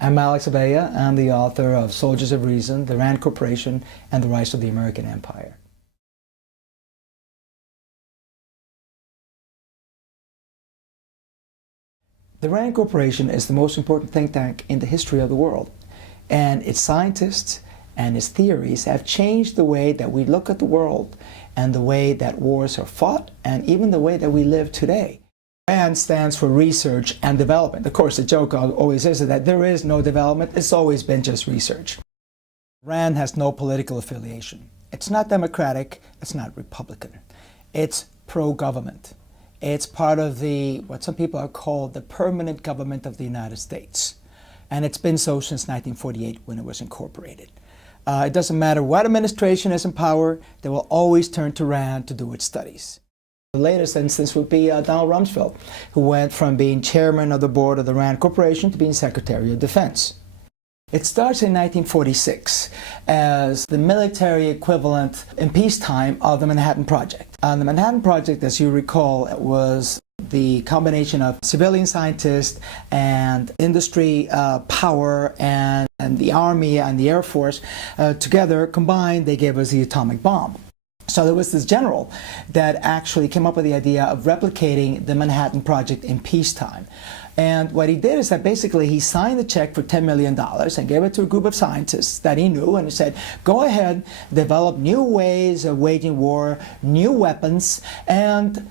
I'm Abella. I'm the author of Soldiers of Reason, the Rand Corporation, and the Rise of the American Empire. The Rand Corporation is the most important think tank in the history of the world, and its scientists and its theories have changed the way that we look at the world and the way that wars are fought and even the way that we live today. RAND stands for Research and Development. Of course, the joke always is that there is no development. It's always been just research. RAND has no political affiliation. It's not Democratic. It's not Republican. It's pro-government. It's part of what some people are called the permanent government of the United States. And it's been so since 1948 when it was incorporated. It doesn't matter what administration is in power, they will always turn to RAND to do its studies. The latest instance would be Donald Rumsfeld, who went from being chairman of the board of the Rand Corporation to being Secretary of Defense. It starts in 1946 as the military equivalent in peacetime of the Manhattan Project. The Manhattan Project, as you recall, was the combination of civilian scientists and industry power and the Army and the Air Force together combined, they gave us the atomic bomb. So there was this general that actually came up with the idea of replicating the Manhattan Project in peacetime. And what he did is that basically he signed a check for $10 million and gave it to a group of scientists that he knew, and he said, go ahead, develop new ways of waging war, new weapons, and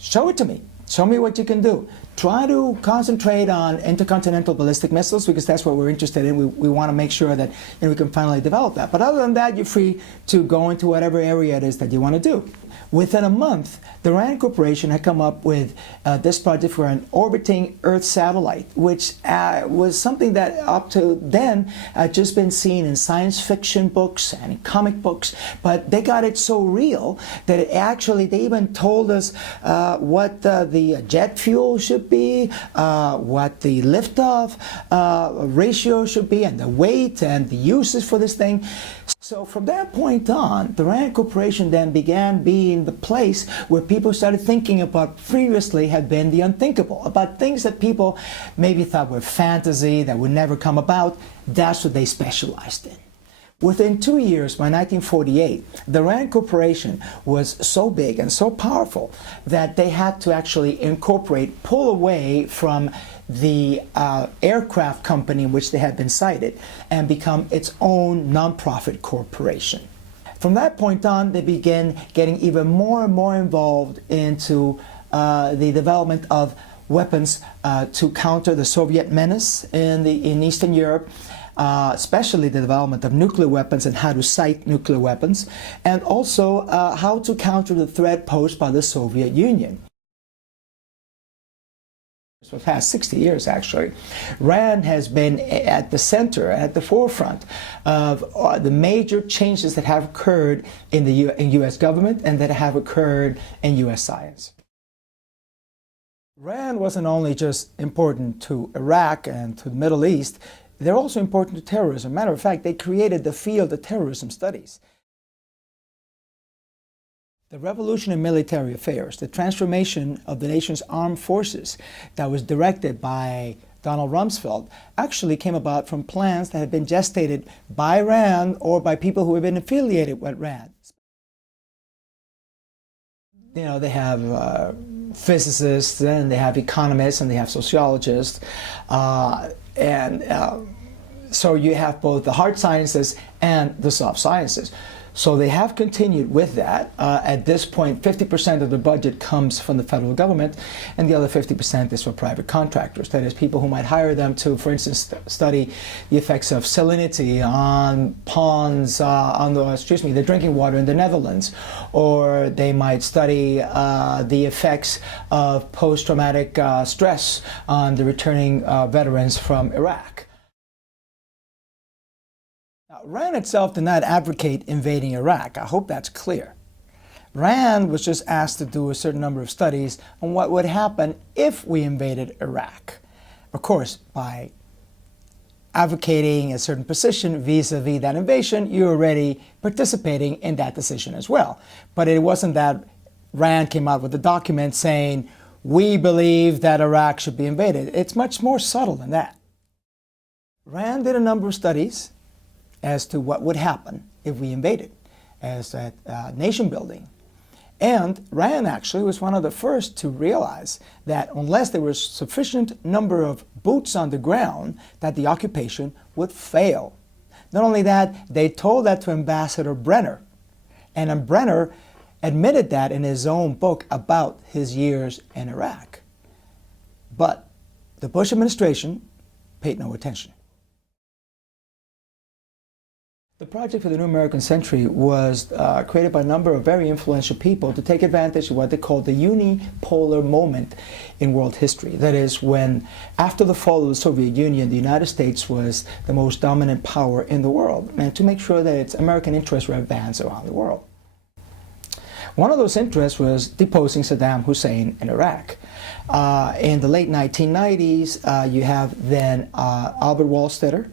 show it to me. Show me what you can do. Try to concentrate on intercontinental ballistic missiles because that's what we're interested in. We want to make sure that we can finally develop that. But other than that, you're free to go into whatever area it is that you want to do. Within a month, the Rand Corporation had come up with this project for an orbiting Earth satellite, which was something that up to then had just been seen in science fiction books and in comic books. But they got it so real that they even told us what the jet fuel should be, what the liftoff ratio should be, and the weight and the uses for this thing. So from that point on, the Rand Corporation then began being the place where people started thinking about previously had been the unthinkable, about things that people maybe thought were fantasy, that would never come about. That's what they specialized in. Within 2 years, by 1948, the Rand Corporation was so big and so powerful that they had to actually pull away from the aircraft company in which they had been cited and become its own nonprofit corporation. From that point on, they began getting even more and more involved into the development of weapons to counter the Soviet menace in Eastern Europe, especially the development of nuclear weapons and how to sight nuclear weapons, and also how to counter the threat posed by the Soviet Union. For the past 60 years, actually, RAND has been at the center, at the forefront of the major changes that have occurred in the U.S. government and that have occurred in U.S. science. RAND wasn't only just important to Iraq and to the Middle East, they're also important to terrorism. Matter of fact, they created the field of terrorism studies. The revolution in military affairs, the transformation of the nation's armed forces that was directed by Donald Rumsfeld, actually came about from plans that had been gestated by RAND or by people who have been affiliated with RAND. You know, they have physicists, and they have economists, and they have sociologists, so you have both the hard sciences and the soft sciences. So they have continued with that. At this point, 50% of the budget comes from the federal government, and the other 50% is for private contractors. That is, people who might hire them to, for instance, study the effects of salinity on ponds, the drinking water in the Netherlands, or they might study the effects of post-traumatic stress on the returning veterans from Iraq. Now, RAND itself did not advocate invading Iraq. I hope that's clear. RAND was just asked to do a certain number of studies on what would happen if we invaded Iraq. Of course, by advocating a certain position vis-a-vis that invasion, you're already participating in that decision as well. But it wasn't that RAND came out with a document saying, we believe that Iraq should be invaded. It's much more subtle than that. Rand did a number of studies as to what would happen if we invaded, as a nation building. And Rand actually was one of the first to realize that unless there was sufficient number of boots on the ground, that the occupation would fail. Not only that, they told that to Ambassador Brenner. And Brenner admitted that in his own book about his years in Iraq. But the Bush administration paid no attention. The project for the New American Century was created by a number of very influential people to take advantage of what they called the unipolar moment in world history. That is, when after the fall of the Soviet Union, the United States was the most dominant power in the world, and to make sure that its American interests were advanced around the world. One of those interests was deposing Saddam Hussein in Iraq. In the late 1990s, you have then Albert Wohlstetter,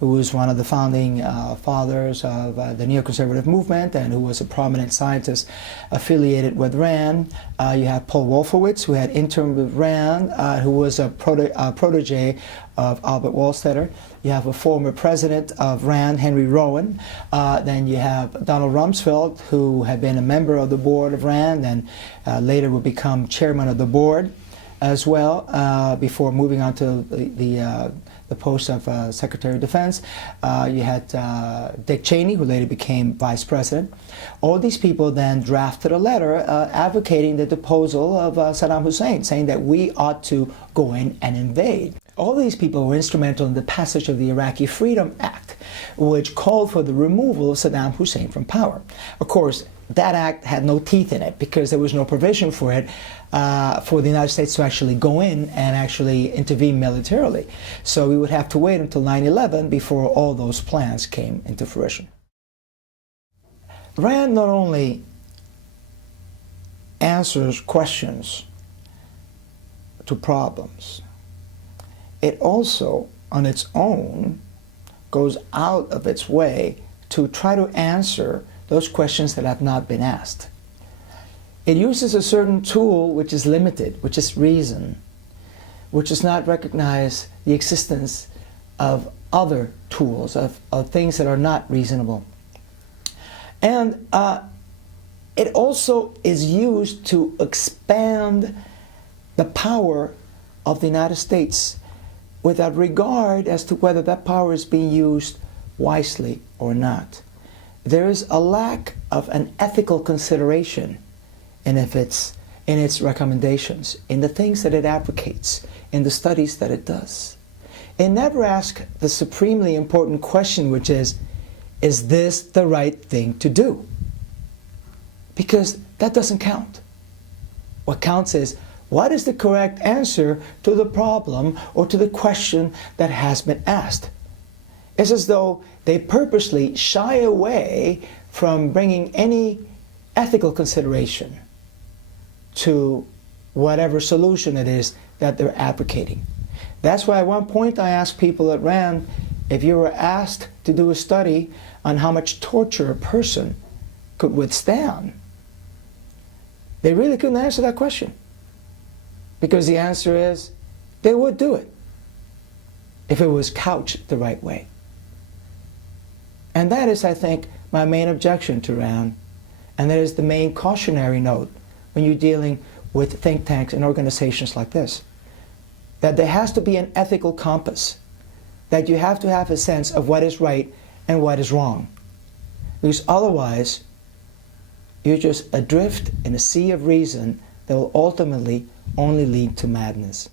who was one of the founding fathers of the neoconservative movement and who was a prominent scientist affiliated with Rand. You have Paul Wolfowitz, who had interned with Rand, who was a protege of Albert Wohlstetter. You have a former president of Rand, Henry Rowan. Then you have Donald Rumsfeld, who had been a member of the board of Rand and later would become chairman of the board as well, before moving on to the post of Secretary of Defense. You had Dick Cheney, who later became vice president. All these people then drafted a letter advocating the deposal of Saddam Hussein, saying that we ought to go in and invade. All these people were instrumental in the passage of the Iraqi Freedom Act, which called for the removal of Saddam Hussein from power. Of course, that act had no teeth in it because there was no provision for it for the United States to actually go in and actually intervene militarily. So we would have to wait until 9/11 before all those plans came into fruition. Rand not only answers questions to problems, it also, on its own, goes out of its way to try to answer those questions that have not been asked. It uses a certain tool which is limited, which is reason, which does not recognize the existence of other tools, of things that are not reasonable. And it also is used to expand the power of the United States without regard as to whether that power is being used wisely or not. There is a lack of an ethical consideration in its recommendations, in the things that it advocates, in the studies that it does. It never asks the supremely important question, which is this the right thing to do? Because that doesn't count. What counts is, what is the correct answer to the problem or to the question that has been asked? It's as though they purposely shy away from bringing any ethical consideration to whatever solution it is that they're advocating. That's why at one point I asked people at Rand, if you were asked to do a study on how much torture a person could withstand, they really couldn't answer that question. Because the answer is, they would do it if it was couched the right way. And that is, I think, my main objection to Rand, and that is the main cautionary note when you're dealing with think tanks and organizations like this, that there has to be an ethical compass, that you have to have a sense of what is right and what is wrong. Because otherwise, you're just adrift in a sea of reason that will ultimately only lead to madness.